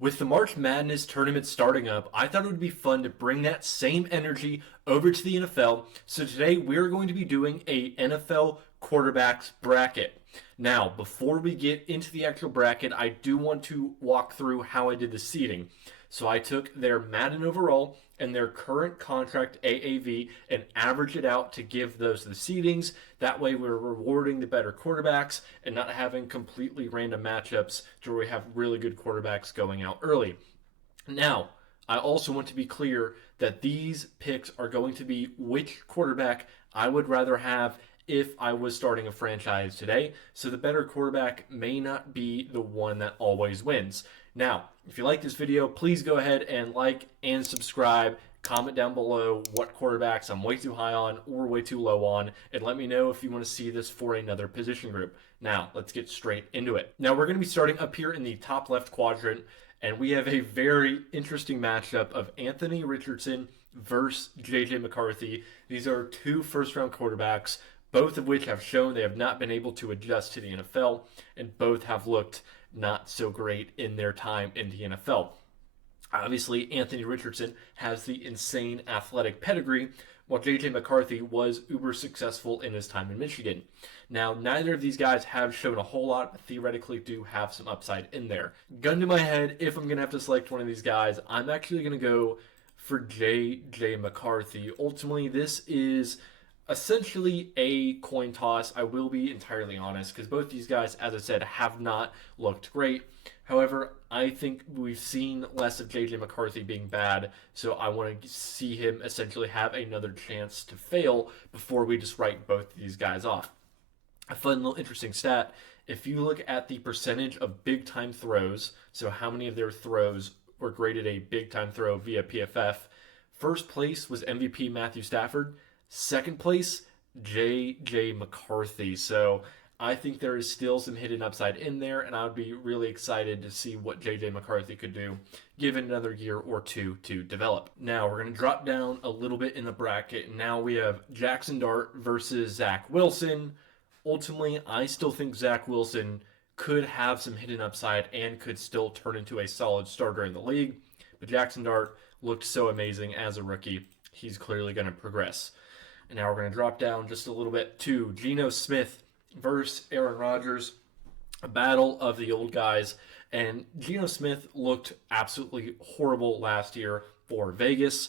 With the March Madness tournament starting up, I thought it would be fun to bring that same energy over to the NFL. So today we're going to be doing a NFL quarterbacks bracket. Now, before we get into the actual bracket, I do want to walk through how I did the seeding. So I took their Madden overall and their current contract AAV and averaged it out to give those the seedings. That way we're rewarding the better quarterbacks and not having completely random matchups to where we have really good quarterbacks going out early. Now, I also want to be clear that these picks are going to be which quarterback I would rather have if I was starting a franchise today. So the better quarterback may not be the one that always wins. Now, if you like this video, please go ahead and like and subscribe. Comment down below what quarterbacks I'm way too high on or way too low on, and let me know if you want to see this for another position group. Now, let's get straight into it. Now, we're going to be starting up here in the top left quadrant, and we have a very interesting matchup of Anthony Richardson versus JJ McCarthy. These are two first-round quarterbacks, both of which have shown they have not been able to adjust to the NFL, and both have looked not so great in their time in the NFL. Obviously, Anthony Richardson has the insane athletic pedigree, while J.J. McCarthy was uber successful in his time in Michigan. Now, neither of these guys have shown a whole lot, but theoretically do have some upside in there. Gun to my head, if I'm going to have to select one of these guys, I'm actually going to go for J.J. McCarthy. Ultimately, this is essentially a coin toss. I will be entirely honest, because both these guys, as I said, have not looked great. However, I think we've seen less of JJ McCarthy being bad, so I want to see him essentially have another chance to fail before we just write both of these guys off. A fun little interesting stat, if you look at the percentage of big time throws, so how many of their throws were graded a big time throw via PFF, first place was MVP Matthew Stafford. Second place, J.J. McCarthy. So I think there is still some hidden upside in there, and I would be really excited to see what J.J. McCarthy could do given another year or two to develop. Now we're going to drop down a little bit in the bracket. Now we have Jackson Dart versus Zach Wilson. Ultimately, I still think Zach Wilson could have some hidden upside and could still turn into a solid starter in the league. But Jackson Dart looked so amazing as a rookie. He's clearly going to progress. And now we're going to drop down just a little bit to Geno Smith versus Aaron Rodgers, a battle of the old guys. And Geno Smith looked absolutely horrible last year for Vegas,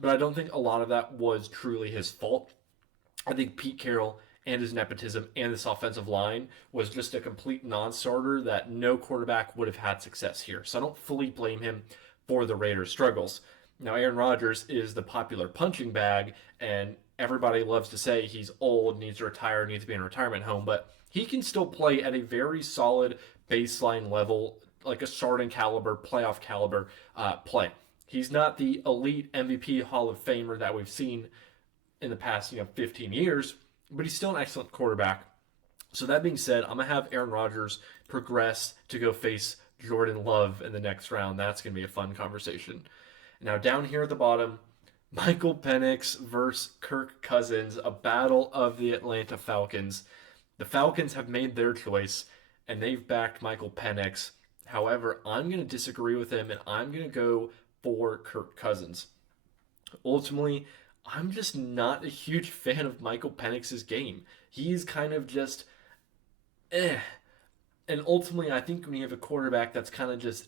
but I don't think a lot of that was truly his fault. I think Pete Carroll and his nepotism and this offensive line was just a complete non-starter that no quarterback would have had success here. So I don't fully blame him for the Raiders' struggles. Now, Aaron Rodgers is the popular punching bag, and everybody loves to say he's old, needs to retire, needs to be in a retirement home, but he can still play at a very solid baseline level, like a starting caliber, playoff caliber play. He's not the elite MVP Hall of Famer that we've seen in the past 15 years, but he's still an excellent quarterback. So that being said, I'm going to have Aaron Rodgers progress to go face Jordan Love in the next round. That's going to be a fun conversation. Now down here at the bottom, Michael Penix versus Kirk Cousins, a battle of the Atlanta Falcons. The Falcons have made their choice, and they've backed Michael Penix. However, I'm going to disagree with him, and I'm going to go for Kirk Cousins. Ultimately, I'm just not a huge fan of Michael Penix's game. He's kind of just, And ultimately, I think when you have a quarterback that's kind of just,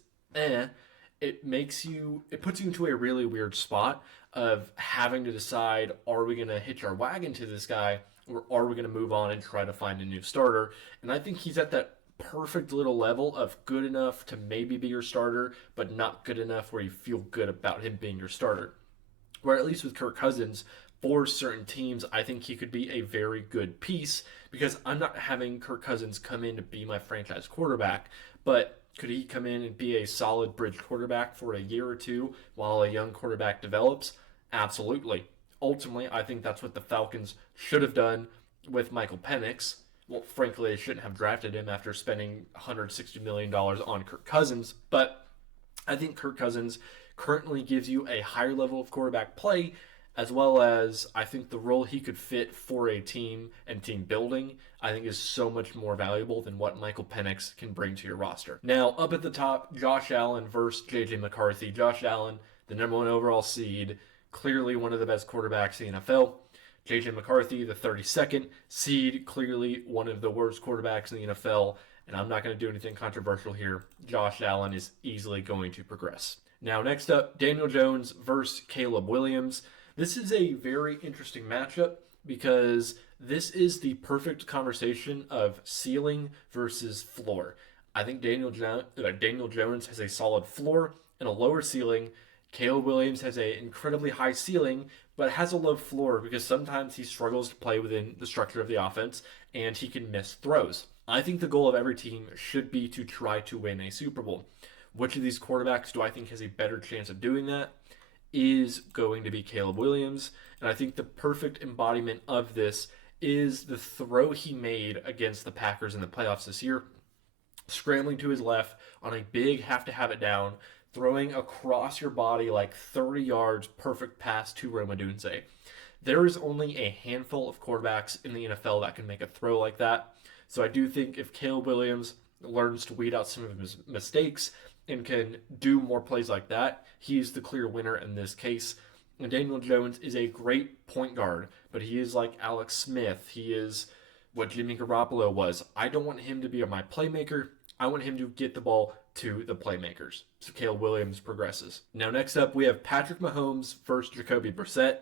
it puts you into a really weird spot of having to decide, are we going to hitch our wagon to this guy or are we going to move on and try to find a new starter? And I think he's at that perfect little level of good enough to maybe be your starter, but not good enough where you feel good about him being your starter. Where at least with Kirk Cousins, for certain teams, I think he could be a very good piece because I'm not having Kirk Cousins come in to be my franchise quarterback, but could he come in and be a solid bridge quarterback for a year or two while a young quarterback develops? Absolutely. Ultimately, I think that's what the Falcons should have done with Michael Penix. Well, frankly, they shouldn't have drafted him after spending $160 million on Kirk Cousins, but I think Kirk Cousins currently gives you a higher level of quarterback play as well as I think the role he could fit for a team and team building, I think is so much more valuable than what Michael Penix can bring to your roster. Now, up at the top, Josh Allen versus JJ McCarthy. Josh Allen, the number one overall seed, clearly one of the best quarterbacks in the NFL. JJ McCarthy, the 32nd seed, clearly one of the worst quarterbacks in the NFL. And I'm not going to do anything controversial here. Josh Allen is easily going to progress. Now, next up, Daniel Jones versus Caleb Williams. This is a very interesting matchup because this is the perfect conversation of ceiling versus floor. I think Daniel Jones has a solid floor and a lower ceiling. Caleb Williams has an incredibly high ceiling, but has a low floor because sometimes he struggles to play within the structure of the offense and he can miss throws. I think the goal of every team should be to try to win a Super Bowl. Which of these quarterbacks do I think has a better chance of doing that? Is going to be Caleb Williams. And I think the perfect embodiment of this is the throw he made against the Packers in the playoffs this year. Scrambling to his left on a big have to have it down, throwing across your body like 30 yards, perfect pass to Rome Odunze. There is only a handful of quarterbacks in the NFL that can make a throw like that. So I do think if Caleb Williams learns to weed out some of his mistakes and can do more plays like that, he's the clear winner in this case. And Daniel Jones is a great point guard, but he is like Alex Smith. He is what Jimmy Garoppolo was. I don't want him to be my playmaker. I want him to get the ball to the playmakers. So Caleb Williams progresses. Now next up, we have Patrick Mahomes versus Jacoby Brissett.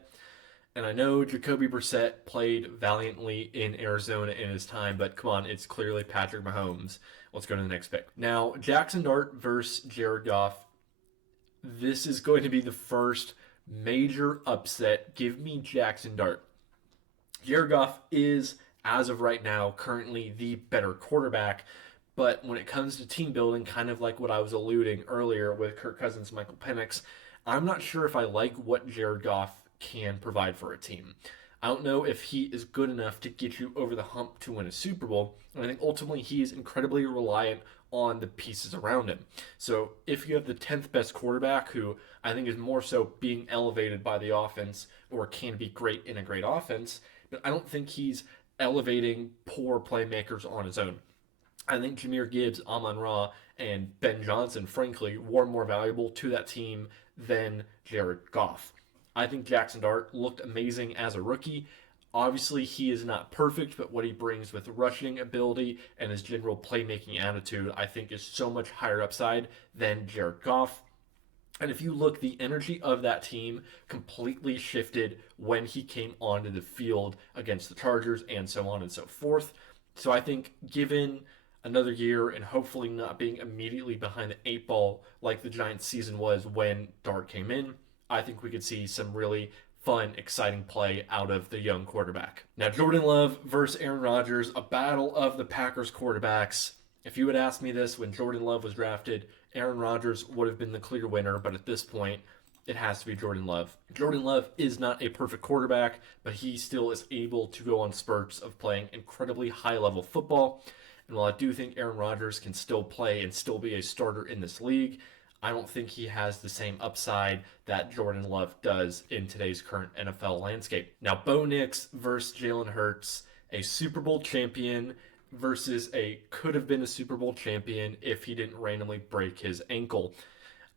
And I know Jacoby Brissett played valiantly in Arizona in his time, but come on, it's clearly Patrick Mahomes. Let's go to the next pick. Now, Jackson Dart versus Jared Goff. This is going to be the first major upset. Give me Jackson Dart. Jared Goff is, as of right now, currently the better quarterback. But when it comes to team building, kind of like what I was alluding earlier with Kirk Cousins, Michael Penix, I'm not sure if I like what Jared Goff can provide for a team. I don't know if he is good enough to get you over the hump to win a Super Bowl. And I think ultimately he is incredibly reliant on the pieces around him. So if you have the 10th best quarterback who I think is more so being elevated by the offense or can be great in a great offense, but I don't think he's elevating poor playmakers on his own. I think Jahmyr Gibbs, Amon-Ra, and Ben Johnson, frankly, were more valuable to that team than Jared Goff. I think Jackson Dart looked amazing as a rookie. Obviously, he is not perfect, but what he brings with rushing ability and his general playmaking attitude, I think is so much higher upside than Jared Goff. And if you look, the energy of that team completely shifted when he came onto the field against the Chargers and so on and so forth. So I think given another year and hopefully not being immediately behind the eight ball like the Giants season was when Dart came in, I think we could see some really fun, exciting play out of the young quarterback. Now, Jordan Love versus Aaron Rodgers, a battle of the Packers quarterbacks. If you had asked me this when Jordan Love was drafted, Aaron Rodgers would have been the clear winner, but at this point, it has to be Jordan Love. Jordan Love is not a perfect quarterback, but he still is able to go on spurts of playing incredibly high-level football. And while I do think Aaron Rodgers can still play and still be a starter in this league, I don't think he has the same upside that Jordan Love does in today's current NFL landscape. Now, Bo Nix versus Jalen Hurts, a Super Bowl champion versus a could have been a Super Bowl champion if he didn't randomly break his ankle.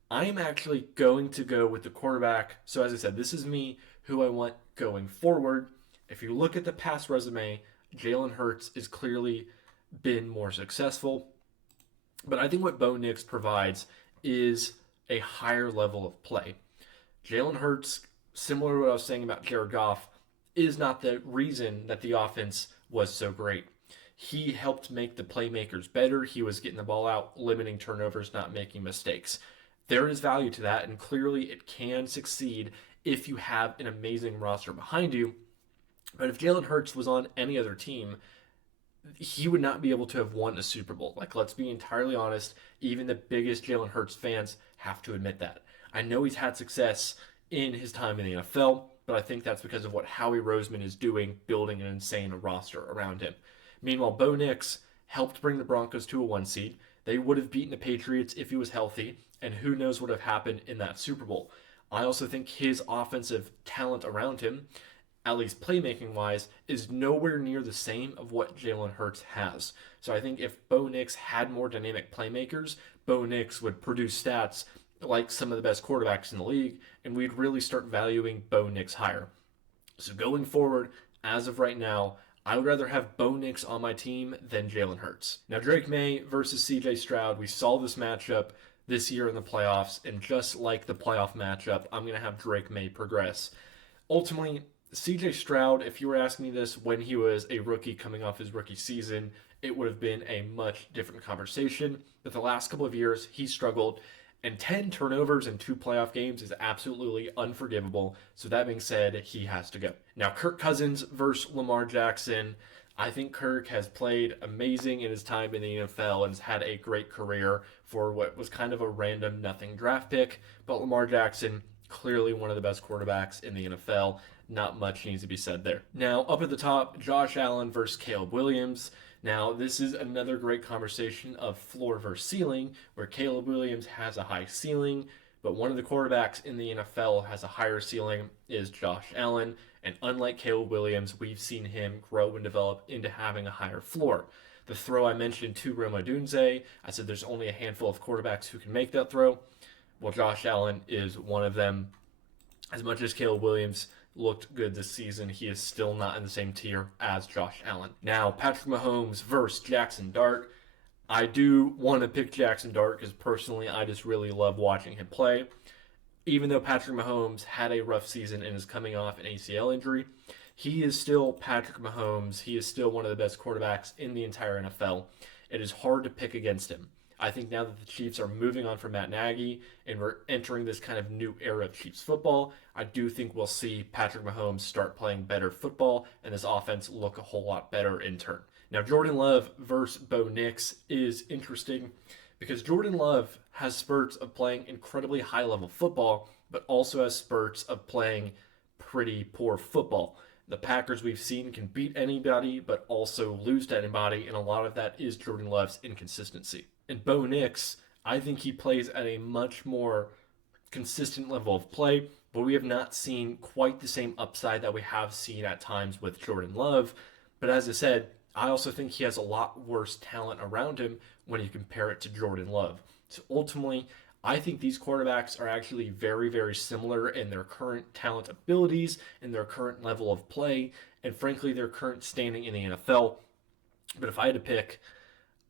I am actually going to go with the quarterback. So as I said, this is me who I want going forward. If you look at the past resume, Jalen Hurts has clearly been more successful. But I think what Bo Nix provides is a higher level of play. Jalen Hurts, similar to what I was saying about Jared Goff, is not the reason that the offense was so great. He helped make the playmakers better. He was getting the ball out, limiting turnovers, not making mistakes. There is value to that, and clearly it can succeed if you have an amazing roster behind you. But if Jalen Hurts was on any other team, he would not be able to have won a Super Bowl. Like, let's be entirely honest, even the biggest Jalen Hurts fans have to admit that. I know he's had success in his time in the NFL, but I think that's because of what Howie Roseman is doing, building an insane roster around him. Meanwhile, Bo Nix helped bring the Broncos to a 1 seed. They would have beaten the Patriots if he was healthy, and who knows what would have happened in that Super Bowl. I also think his offensive talent around him, at least playmaking wise, is nowhere near the same of what Jalen Hurts has. So I think if Bo Nix had more dynamic playmakers, Bo Nix would produce stats like some of the best quarterbacks in the league, and we'd really start valuing Bo Nix higher. So going forward, as of right now, I would rather have Bo Nix on my team than Jalen Hurts. Now, Drake May versus CJ Stroud, we saw this matchup this year in the playoffs, and just like the playoff matchup, I'm going to have Drake May progress. Ultimately, CJ Stroud, if you were asking me this when he was a rookie coming off his rookie season, it would have been a much different conversation. But the last couple of years, he struggled, and 10 turnovers in 2 playoff games is absolutely unforgivable. So that being said, he has to go. Now, Kirk Cousins versus Lamar Jackson. I think Kirk has played amazing in his time in the NFL and has had a great career for what was kind of a random nothing draft pick. But Lamar Jackson, clearly one of the best quarterbacks in the NFL. Not much needs to be said there. Now, up at the top, Josh Allen versus Caleb Williams. Now, this is another great conversation of floor versus ceiling, where Caleb Williams has a high ceiling, but one of the quarterbacks in the NFL has a higher ceiling is Josh Allen. And unlike Caleb Williams, we've seen him grow and develop into having a higher floor. The throw I mentioned to Rome Odunze, I said there's only a handful of quarterbacks who can make that throw. Well, Josh Allen is one of them. As much as Caleb Williams looked good this season, he is still not in the same tier as Josh Allen. Now, Patrick Mahomes versus Jackson Dart. I do want to pick Jackson Dart because personally I just really love watching him play. Even though Patrick Mahomes had a rough season and is coming off an ACL injury, he is still Patrick Mahomes. He is still one of the best quarterbacks in the entire NFL. It is hard to pick against him. I think now that the Chiefs are moving on from Matt Nagy and we're entering this kind of new era of Chiefs football, I do think we'll see Patrick Mahomes start playing better football and this offense look a whole lot better in turn. Now, Jordan Love versus Bo Nix is interesting because Jordan Love has spurts of playing incredibly high-level football, but also has spurts of playing pretty poor football. The Packers we've seen can beat anybody, but also lose to anybody, and a lot of that is Jordan Love's inconsistency. And Bo Nix, I think he plays at a much more consistent level of play, but we have not seen quite the same upside that we have seen at times with Jordan Love. But as I said, I also think he has a lot worse talent around him when you compare it to Jordan Love. So ultimately, I think these quarterbacks are actually very, very similar in their current talent abilities, in their current level of play, and frankly, their current standing in the NFL. But if I had to pick,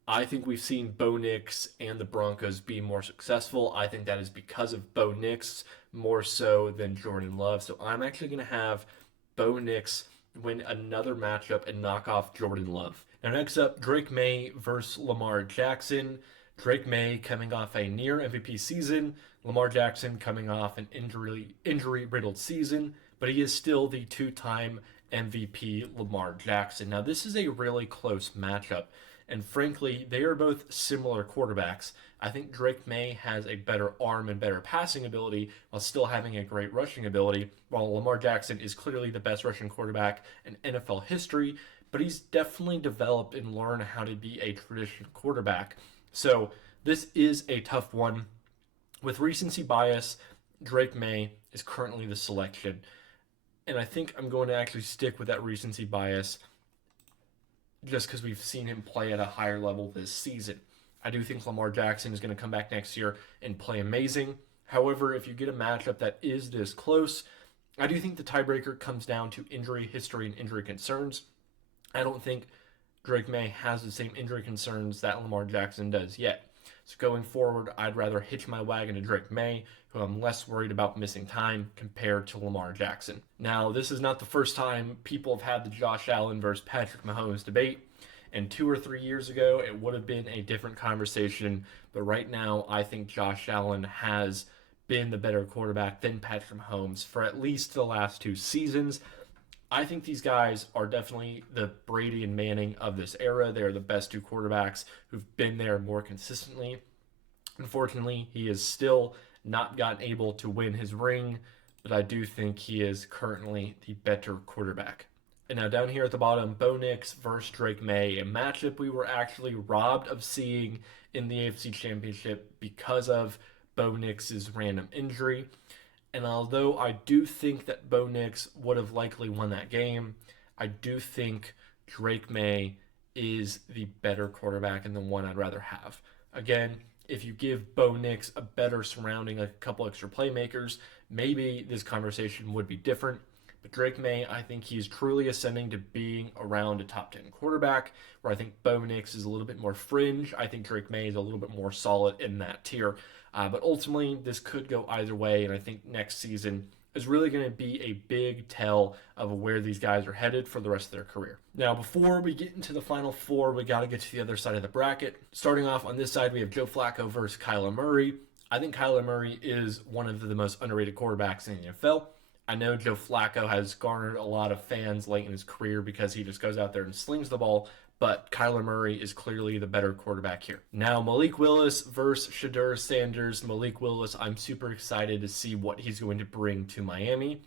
I think we've seen Bo Nix and the Broncos be more successful. I think that is because of Bo Nix more so than Jordan Love. So I'm actually going to have Bo Nix win another matchup and knock off Jordan Love. Now next up, Drake May versus Lamar Jackson. Drake May coming off a near MVP season, Lamar Jackson coming off an injury-riddled season, but he is still the 2-time MVP Lamar Jackson. Now this is a really close matchup. And frankly, they are both similar quarterbacks. I think Drake May has a better arm and better passing ability while still having a great rushing ability, while Lamar Jackson is clearly the best rushing quarterback in NFL history, but he's definitely developed and learned how to be a traditional quarterback. So this is a tough one. With recency bias, Drake May is currently the selection. And I think I'm going to actually stick with that recency bias just because we've seen him play at a higher level this season. I do think Lamar Jackson is going to come back next year and play amazing. However, if you get a matchup that is this close, I do think the tiebreaker comes down to injury history and injury concerns. I don't think Drake May has the same injury concerns that Lamar Jackson does yet. So going forward, I'd rather hitch my wagon to Drake May, who I'm less worried about missing time compared to Lamar Jackson. Now, this is not the first time people have had the Josh Allen versus Patrick Mahomes debate. And 2 or 3 years ago, it would have been a different conversation. But right now, I think Josh Allen has been the better quarterback than Patrick Mahomes for at least the last 2 seasons. I think these guys are definitely the Brady and Manning of this era. They're the best 2 quarterbacks who've been there more consistently. Unfortunately, he is still not gotten able to win his ring, but I do think he is currently the better quarterback. And now down here at the bottom, Bo Nix versus Drake May, a matchup we were actually robbed of seeing in the AFC Championship because of Bo Nix's random injury. And although I do think that Bo Nix would have likely won that game, I do think Drake May is the better quarterback and the one I'd rather have. Again, if you give Bo Nix a better surrounding, like a couple extra playmakers, maybe this conversation would be different. But Drake May, I think he's truly ascending to being around a top 10 quarterback, where I think Bo Nix is a little bit more fringe. I think Drake May is a little bit more solid in that tier. But ultimately, this could go either way, and I think next season is really going to be a big tell of where these guys are headed for the rest of their career. Now, before we get into the final four, we got to get to the other side of the bracket. Starting off on this side, we have Joe Flacco versus Kyler Murray. I think Kyler Murray is one of the most underrated quarterbacks in the NFL. I know Joe Flacco has garnered a lot of fans late in his career because he just goes out there and slings the ball, but Kyler Murray is clearly the better quarterback here. Now, Malik Willis versus Shedeur Sanders. Malik Willis, I'm super excited to see what he's going to bring to Miami.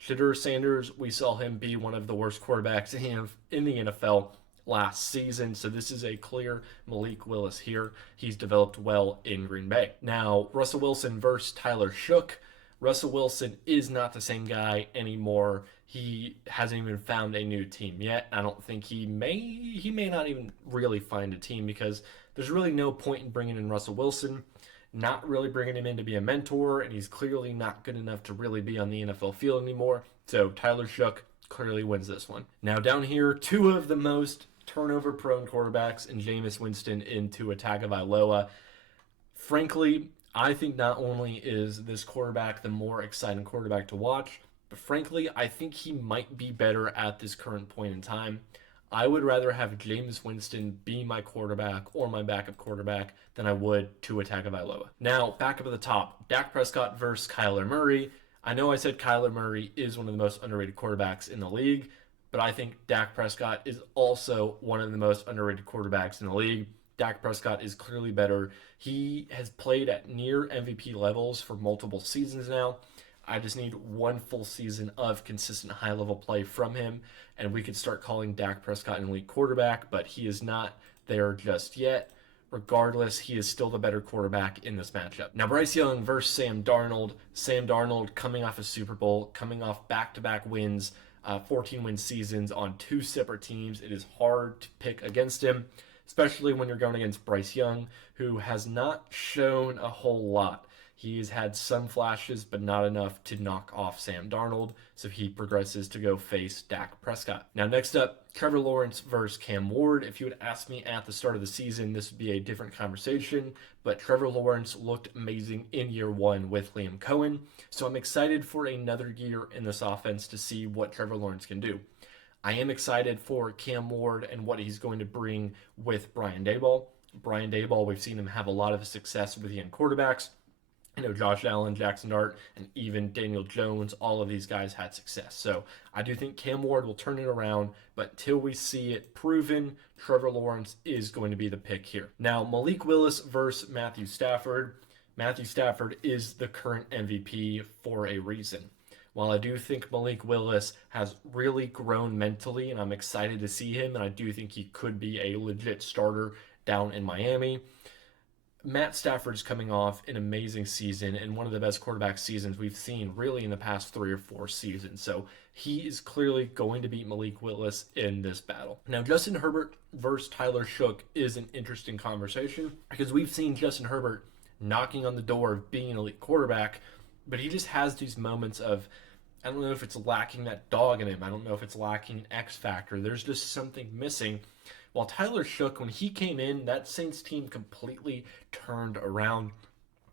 Shedeur Sanders, we saw him be one of the worst quarterbacks in the NFL last season, so this is a clear Malik Willis here. He's developed well in Green Bay. Now, Russell Wilson versus Tyler Shook. Russell Wilson is not the same guy anymore. He hasn't even found a new team yet. I don't think he may not even really find a team, because there's really no point in bringing in Russell Wilson, not really bringing him in to be a mentor, and he's clearly not good enough to really be on the NFL field anymore. So Tyler Shook clearly wins this one. Now down here, two of the most turnover-prone quarterbacks in Jameis Winston and Tua Tagovailoa. Frankly, I think not only is this quarterback the more exciting quarterback to watch, but frankly, I think he might be better at this current point in time. I would rather have Jameis Winston be my quarterback or my backup quarterback than I would Tua Tagovailoa. Now, back up at the top, Dak Prescott versus Kyler Murray. I know I said Kyler Murray is one of the most underrated quarterbacks in the league, but I think Dak Prescott is also one of the most underrated quarterbacks in the league. Dak Prescott is clearly better. He has played at near MVP levels for multiple seasons now. I just need one full season of consistent high-level play from him, and we could start calling Dak Prescott an elite quarterback, but he is not there just yet. Regardless, he is still the better quarterback in this matchup. Now, Bryce Young versus Sam Darnold. Sam Darnold coming off a Super Bowl, coming off back-to-back wins, 14-win seasons on two separate teams. It is hard to pick against him, especially when you're going against Bryce Young, who has not shown a whole lot. He's had some flashes, but not enough to knock off Sam Darnold, so he progresses to go face Dak Prescott. Now, next up, Trevor Lawrence versus Cam Ward. If you would ask me at the start of the season, this would be a different conversation, but Trevor Lawrence looked amazing in year one with Liam Cohen, so I'm excited for another year in this offense to see what Trevor Lawrence can do. I am excited for Cam Ward and what he's going to bring with Brian Daboll. Brian Daboll, we've seen him have a lot of success with young quarterbacks. I know Josh Allen, Jackson Dart, and even Daniel Jones, all of these guys had success. So I do think Cam Ward will turn it around, but until we see it proven, Trevor Lawrence is going to be the pick here. Now, Malik Willis versus Matthew Stafford. Matthew Stafford is the current MVP for a reason. While I do think Malik Willis has really grown mentally, and I'm excited to see him, and I do think he could be a legit starter down in Miami, Matt Stafford's coming off an amazing season and one of the best quarterback seasons we've seen really in the past 3 or 4 seasons. So he is clearly going to beat Malik Willis in this battle. Now, Justin Herbert versus Tyler Shook is an interesting conversation because we've seen Justin Herbert knocking on the door of being an elite quarterback, but he just has these moments of, I don't know if it's lacking that dog in him. I don't know if it's lacking an X factor. There's just something missing. While Tyler Shook, when he came in, that Saints team completely turned around.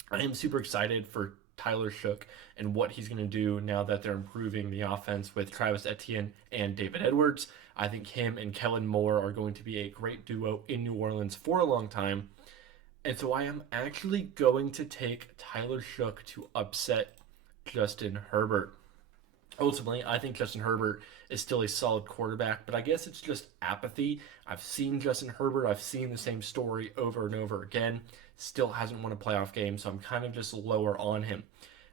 I am super excited for Tyler Shook and what he's going to do now that they're improving the offense with Travis Etienne and David Edwards. I think him and Kellen Moore are going to be a great duo in New Orleans for a long time. And so I am actually going to take Tyler Shook to upset Justin Herbert. Ultimately, I think Justin Herbert is still a solid quarterback, but I guess it's just apathy. I've seen Justin Herbert. I've seen the same story over and over again. Still hasn't won a playoff game, so I'm kind of just lower on him.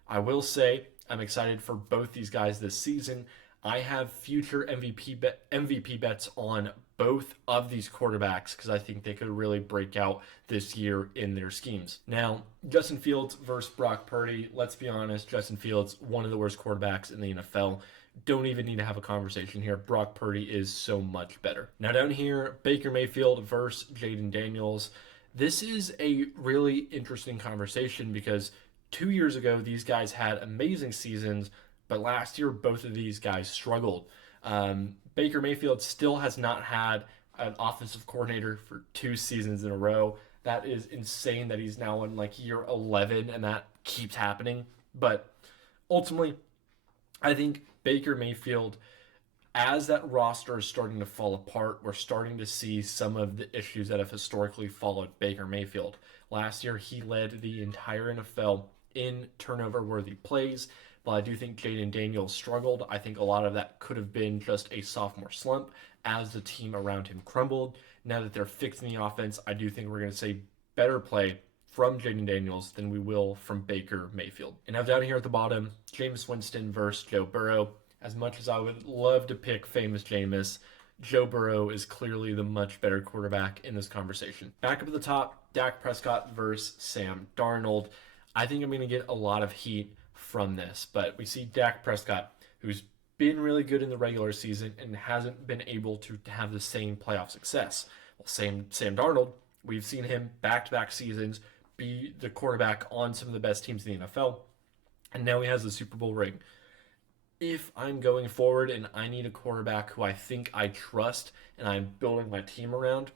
I will say I'm excited for both these guys this season. I have future MVP bets on both of these quarterbacks because I think they could really break out this year in their schemes. Now, Justin Fields versus Brock Purdy. Let's be honest, Justin Fields, one of the worst quarterbacks in the NFL. Don't even need to have a conversation here. Brock Purdy is so much better. Now, down here, Baker Mayfield versus Jaden Daniels. This is a really interesting conversation because 2 years ago, these guys had amazing seasons, but last year, both of these guys struggled. Baker Mayfield still has not had an offensive coordinator for 2 seasons in a row. That is insane that he's now in like year 11 and that keeps happening. But ultimately, I think Baker Mayfield, as that roster is starting to fall apart, we're starting to see some of the issues that have historically followed Baker Mayfield. Last year, he led the entire NFL in turnover-worthy plays, but I do think Jaden Daniels struggled. I think a lot of that could have been just a sophomore slump as the team around him crumbled. Now that they're fixing the offense, I do think we're going to see better play from Jaden Daniels than we will from Baker Mayfield. And now down here at the bottom, Jameis Winston versus Joe Burrow. As much as I would love to pick famous Jameis, Joe Burrow is clearly the much better quarterback in this conversation. Back up at the top, Dak Prescott versus Sam Darnold. I think I'm going to get a lot of heat from this, but we see Dak Prescott, who's been really good in the regular season and hasn't been able to have the same playoff success. Well, Sam Darnold, we've seen him back-to-back seasons be the quarterback on some of the best teams in the NFL, and now he has the Super Bowl ring. If I'm going forward and I need a quarterback who I think I trust and I'm building my team around,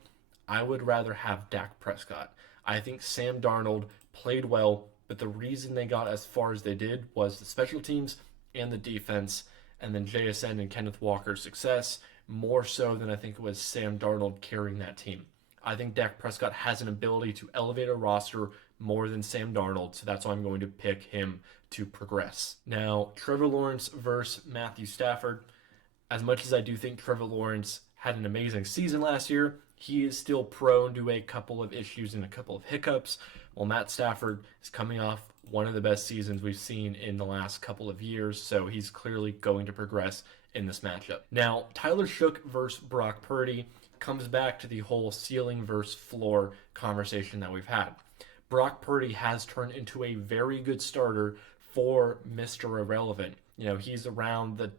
I would rather have Dak Prescott. I think Sam Darnold played well, but the reason they got as far as they did was the special teams and the defense, and then JSN and Kenneth Walker's success, more so than I think it was Sam Darnold carrying that team. I think Dak Prescott has an ability to elevate a roster more than Sam Darnold, so that's why I'm going to pick him to progress. Now, Trevor Lawrence versus Matthew Stafford. As much as I do think Trevor Lawrence had an amazing season last year, he is still prone to a couple of issues and a couple of hiccups, while Matt Stafford is coming off one of the best seasons we've seen in the last couple of years, so he's clearly going to progress in this matchup. Now, Tyler Shook versus Brock Purdy comes back to the whole ceiling versus floor conversation that we've had. Brock Purdy has turned into a very good starter for Mr. Irrelevant. You know, he's around the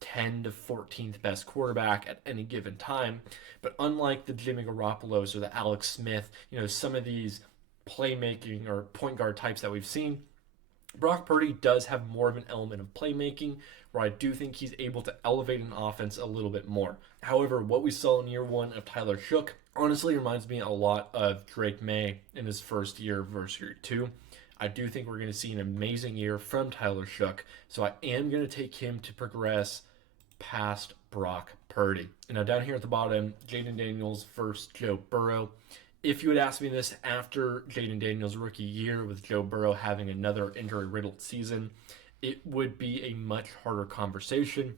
10 to 14th best quarterback at any given time. But unlike the Jimmy Garoppolos or the Alex Smith, you know, some of these playmaking or point guard types that we've seen, Brock Purdy does have more of an element of playmaking where I do think he's able to elevate an offense a little bit more. However, what we saw in year one of Tyler Shook honestly reminds me a lot of Drake May in his first year versus year two. I do think we're going to see an amazing year from Tyler Shook, so I am going to take him to progress past Brock Purdy. And now down here at the bottom, Jaden Daniels versus Joe Burrow. If you had asked me this after Jaden Daniels' rookie year with Joe Burrow having another injury-riddled season, it would be a much harder conversation.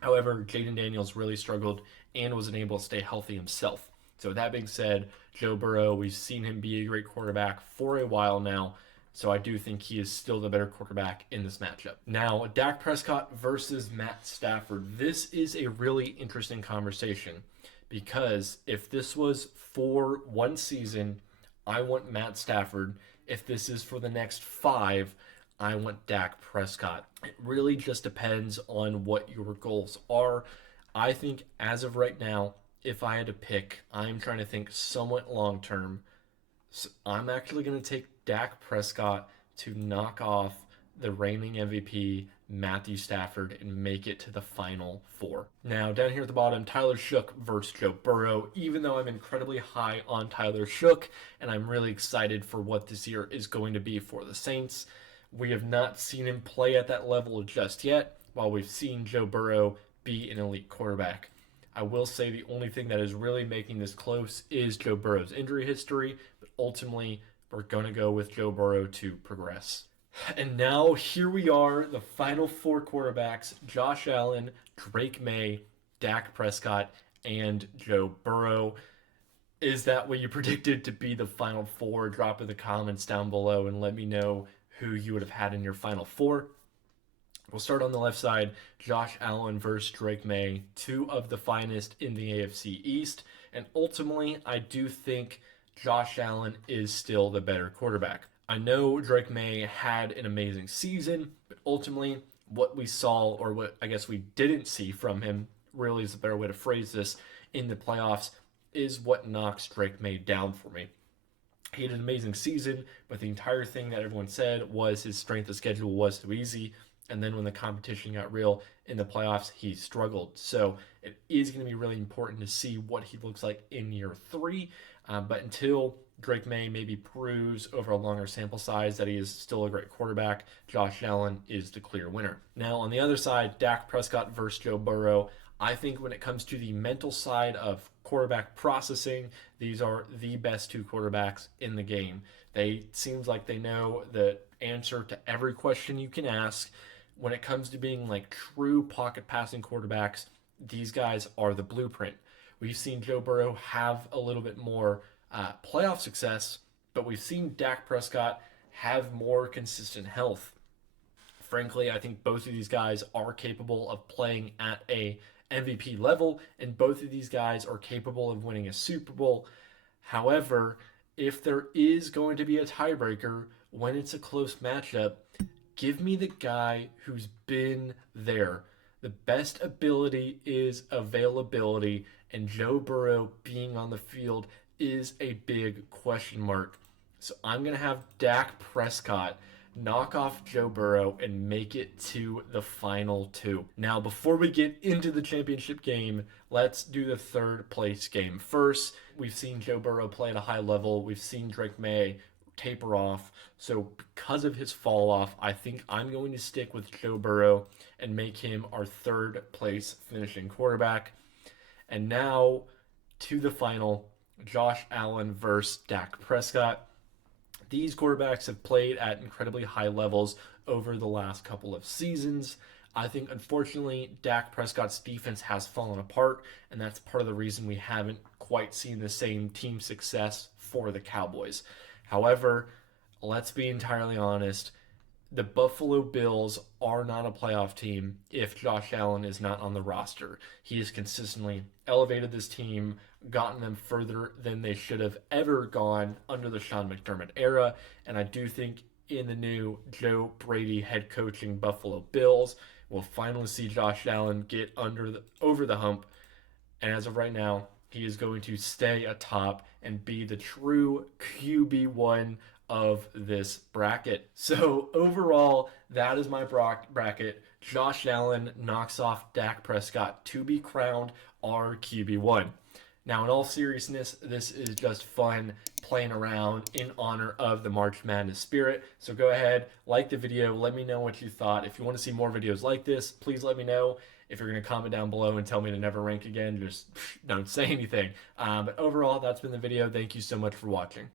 However, Jaden Daniels really struggled and was unable to stay healthy himself. So with that being said, Joe Burrow, we've seen him be a great quarterback for a while now, so I do think he is still the better quarterback in this matchup. Now, Dak Prescott versus Matt Stafford. This is a really interesting conversation because if this was for one season, I want Matt Stafford. If this is for the next 5, I want Dak Prescott. It really just depends on what your goals are. I think as of right now, if I had to pick, I'm trying to think somewhat long term. So I'm actually going to take Dak Prescott to knock off the reigning MVP, Matthew Stafford, and make it to the Final Four. Now, down here at the bottom, Tyler Shook versus Joe Burrow. Even though I'm incredibly high on Tyler Shook, and I'm really excited for what this year is going to be for the Saints, we have not seen him play at that level just yet, while we've seen Joe Burrow be an elite quarterback. I will say the only thing that is really making this close is Joe Burrow's injury history, but ultimately we're going to go with Joe Burrow to progress. And now here we are, the final 4 quarterbacks, Josh Allen, Drake May, Dak Prescott, and Joe Burrow. Is that what you predicted to be the final 4? Drop in the comments down below and let me know who you would have had in your final 4. We'll start on the left side. Josh Allen versus Drake May, two of the finest in the AFC East. And ultimately, I do think Josh Allen is still the better quarterback. I know Drake May had an amazing season, but ultimately, what we saw, or what I guess we didn't see from him, really is a better way to phrase this, in the playoffs, is what knocks Drake May down for me. He had an amazing season, but the entire thing that everyone said was his strength of schedule was too easy. And then when the competition got real in the playoffs, he struggled. So it is going to be really important to see what he looks like in year three. But until Drake May maybe proves over a longer sample size that he is still a great quarterback, Josh Allen is the clear winner. Now, on the other side, Dak Prescott versus Joe Burrow. I think when it comes to the mental side of quarterback processing, these are the best two quarterbacks in the game. They seems like they know the answer to every question you can ask. When it comes to being like true pocket passing quarterbacks, these guys are the blueprint. We've seen Joe Burrow have a little bit more playoff success, but we've seen Dak Prescott have more consistent health. Frankly, I think both of these guys are capable of playing at a MVP level, and both of these guys are capable of winning a Super Bowl. However, if there is going to be a tiebreaker when it's a close matchup, give me the guy who's been there. The best ability is availability, and Joe Burrow being on the field is a big question mark. So I'm going to have Dak Prescott knock off Joe Burrow and make it to the final two. Now, before we get into the championship game, let's do the third place game first. We've seen Joe Burrow play at a high level. We've seen Drake May taper off. So because of his fall off, I think I'm going to stick with Joe Burrow and make him our third place finishing quarterback. And now to the final, Josh Allen versus Dak Prescott. These quarterbacks have played at incredibly high levels over the last couple of seasons. I think, unfortunately, Dak Prescott's defense has fallen apart, and that's part of the reason we haven't quite seen the same team success for the Cowboys. However, let's be entirely honest, the Buffalo Bills are not a playoff team if Josh Allen is not on the roster. He has consistently elevated this team, gotten them further than they should have ever gone under the Sean McDermott era, and I do think in the new Joe Brady head coaching Buffalo Bills, we'll finally see Josh Allen get over the hump, and as of right now, he is going to stay atop and be the true QB1 of this bracket. So overall, that is my bracket. Josh Allen knocks off Dak Prescott to be crowned our QB1. Now, in all seriousness, this is just fun playing around in honor of the March Madness spirit. So go ahead, like the video, let me know what you thought. If you want to see more videos like this, please let me know. If you're going to comment down below and tell me to never rank again, just don't say anything. But overall, that's been the video. Thank you so much for watching.